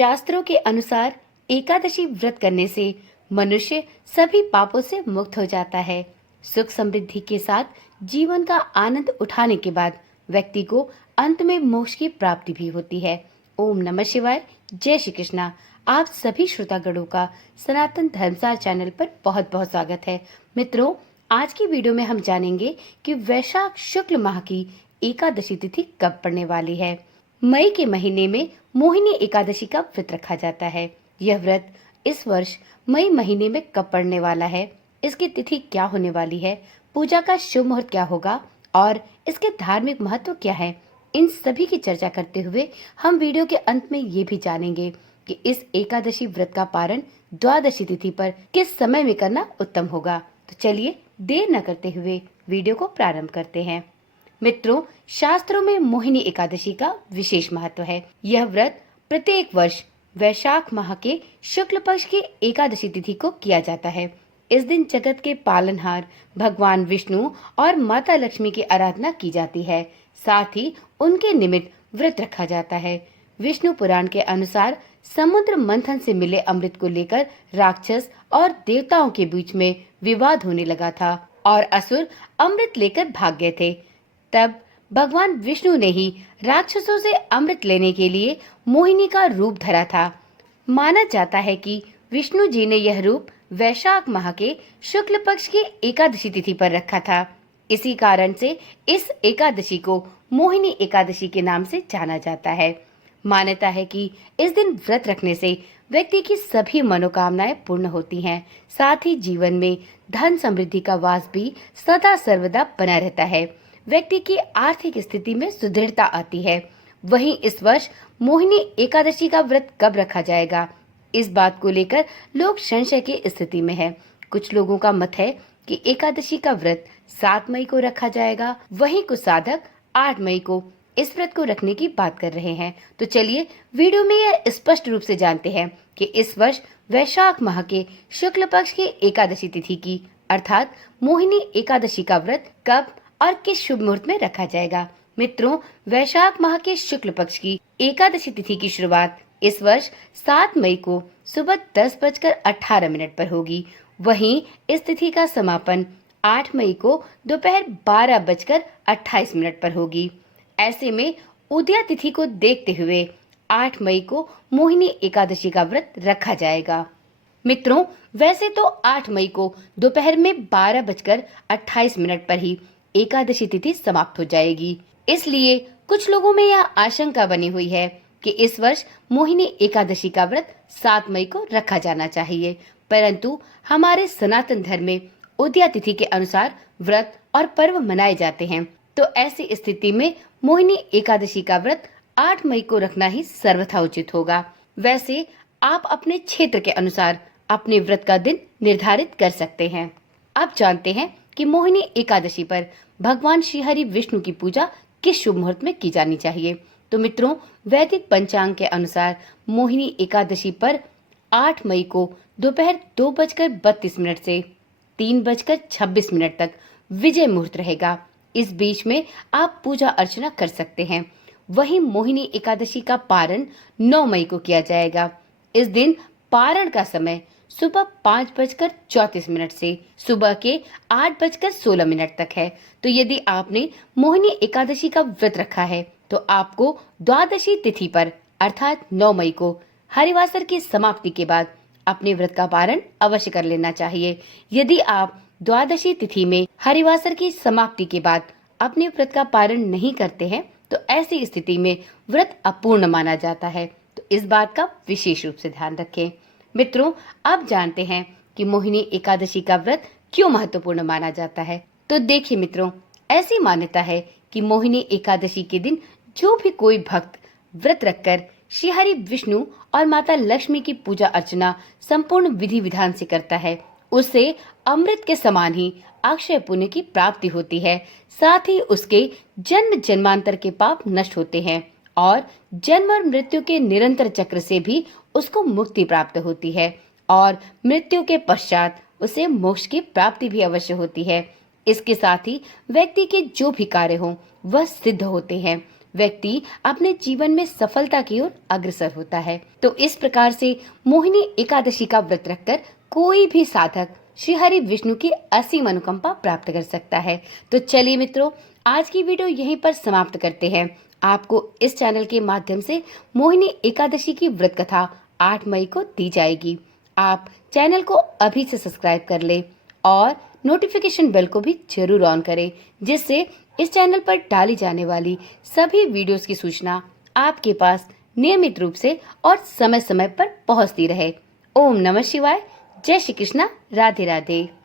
शास्त्रों के अनुसार एकादशी व्रत करने से मनुष्य सभी पापों से मुक्त हो जाता है। सुख समृद्धि के साथ जीवन का आनंद उठाने के बाद व्यक्ति को अंत में मोक्ष की प्राप्ति भी होती है। ओम नमः शिवाय। जय श्री कृष्णा। आप सभी श्रोतागणों का सनातन धर्मसार चैनल पर बहुत बहुत स्वागत है। मित्रों, आज की वीडियो में हम जानेंगे कि वैशाख शुक्ल माह की एकादशी तिथि कब पड़ने वाली है। मई के महीने में मोहिनी एकादशी का व्रत रखा जाता है। यह व्रत इस वर्ष मई महीने में कब पड़ने वाला है, इसकी तिथि क्या होने वाली है, पूजा का शुभ मुहूर्त क्या होगा और इसके धार्मिक महत्व क्या है, इन सभी की चर्चा करते हुए हम वीडियो के अंत में ये भी जानेंगे कि इस एकादशी व्रत का पारण द्वादशी तिथि पर किस समय में करना उत्तम होगा। तो चलिए देर न करते हुए वीडियो को प्रारंभ करते हैं। मित्रों, शास्त्रों में मोहिनी एकादशी का विशेष महत्व है। यह व्रत प्रत्येक वर्ष वैशाख माह के शुक्ल पक्ष की एकादशी तिथि को किया जाता है। इस दिन जगत के पालनहार भगवान विष्णु और माता लक्ष्मी की आराधना की जाती है। साथ ही उनके निमित्त व्रत रखा जाता है। विष्णु पुराण के अनुसार समुद्र मंथन से मिले अमृत को लेकर राक्षस और देवताओं के बीच में विवाद होने लगा था और असुर अमृत लेकर भाग गए थे। तब भगवान विष्णु ने ही राक्षसों से अमृत लेने के लिए मोहिनी का रूप धरा था। माना जाता है कि विष्णु जी ने यह रूप वैशाख माह के शुक्ल पक्ष की एकादशी तिथि पर रखा था। इसी कारण से इस एकादशी को मोहिनी एकादशी के नाम से जाना जाता है। मान्यता है कि इस दिन व्रत रखने से व्यक्ति की सभी मनोकामनाएं पूर्ण होती हैं। साथ ही जीवन में धन समृद्धि का वास भी सदा सर्वदा बना रहता है। व्यक्ति की आर्थिक स्थिति में सुदृढ़ता आती है। वहीं इस वर्ष मोहिनी एकादशी का व्रत कब रखा जाएगा, इस बात को लेकर लोग संशय की स्थिति में है। कुछ लोगों का मत है कि एकादशी का व्रत 7 मई को रखा जाएगा। वहीं कुछ साधक 8 मई को इस व्रत को रखने की बात कर रहे हैं। तो चलिए वीडियो में यह स्पष्ट रूप से जानते हैं कि इस वर्ष वैशाख माह के शुक्ल पक्ष की एकादशी तिथि की अर्थात मोहिनी एकादशी का व्रत कब और किस शुभ मुहूर्त में रखा जाएगा। मित्रों, वैशाख माह के शुक्ल पक्ष की एकादशी तिथि की शुरुआत इस वर्ष 7 मई को सुबह 10:18 पर होगी। वहीं इस तिथि का समापन 8 मई को दोपहर 12:28 पर होगी। ऐसे में उदया तिथि को देखते हुए 8 मई को मोहिनी एकादशी का व्रत रखा जाएगा। मित्रों, वैसे तो 8 मई को दोपहर में 12:28 पर ही एकादशी तिथि समाप्त हो जाएगी। इसलिए कुछ लोगों में यह आशंका बनी हुई है कि इस वर्ष मोहिनी एकादशी का व्रत 7 मई को रखा जाना चाहिए, परंतु हमारे सनातन धर्म में उदया तिथि के अनुसार व्रत और पर्व मनाए जाते हैं। तो ऐसी स्थिति में मोहिनी एकादशी का व्रत 8 मई को रखना ही सर्वथा उचित होगा। वैसे आप अपने क्षेत्र के अनुसार अपने व्रत का दिन निर्धारित कर सकते हैं। अब जानते हैं कि मोहिनी एकादशी पर भगवान श्री हरि विष्णु की पूजा किस शुभ मुहूर्त में की जानी चाहिए। तो मित्रों, वैदिक पंचांग के अनुसार मोहिनी एकादशी पर 8 मई को दोपहर 2:32 से 3:26 तक विजय मुहूर्त रहेगा। इस बीच में आप पूजा अर्चना कर सकते हैं। वहीं मोहिनी एकादशी का पारण 9 मई को किया जाएगा। इस दिन पारण का समय सुबह 5:34 से सुबह के 8:16 तक है। तो यदि आपने मोहिनी एकादशी का व्रत रखा है तो आपको द्वादशी तिथि पर अर्थात 9 मई को हरिवासर की समाप्ति के बाद अपने व्रत का पारण अवश्य कर लेना चाहिए। यदि आप द्वादशी तिथि में हरिवासर की समाप्ति के बाद अपने व्रत का पारण नहीं करते हैं तो ऐसी स्थिति में व्रत अपूर्ण माना जाता है। तो इस बात का विशेष रूप से ध्यान रखें। मित्रों, अब जानते हैं कि मोहिनी एकादशी का व्रत क्यों महत्वपूर्ण माना जाता है। तो देखिए मित्रों, ऐसी मान्यता है कि मोहिनी एकादशी के दिन जो भी कोई भक्त व्रत रखकर श्री हरि विष्णु और माता लक्ष्मी की पूजा अर्चना संपूर्ण विधि विधान से करता है, उसे अमृत के समान ही अक्षय पुण्य की प्राप्ति होती है। साथ ही उसके जन्म जन्मांतर के पाप नष्ट होते हैं और जन्म और मृत्यु के निरंतर चक्र से भी उसको मुक्ति प्राप्त होती है और मृत्यु के पश्चात उसे मोक्ष की प्राप्ति भी अवश्य होती है। इसके साथ ही व्यक्ति के जो भी कार्य हो वह सिद्ध होते हैं। व्यक्ति अपने जीवन में सफलता की ओर अग्रसर होता है। तो इस प्रकार से मोहिनी एकादशी का व्रत रखकर कोई भी साधक श्री हरि विष्णु की असीम अनुकंपा प्राप्त कर सकता है। तो चलिए मित्रों, आज की वीडियो यहीं पर समाप्त करते हैं। आपको इस चैनल के माध्यम से मोहिनी एकादशी की व्रत कथा 8 मई को दी जाएगी। आप चैनल को अभी से सब्सक्राइब कर ले और नोटिफिकेशन बेल को भी जरूर ऑन करें, जिससे इस चैनल पर डाली जाने वाली सभी वीडियोस की सूचना आपके पास नियमित रूप से और समय समय पर पहुंचती रहे। ओम नमः शिवाय। जय श्री कृष्णा। राधे राधे।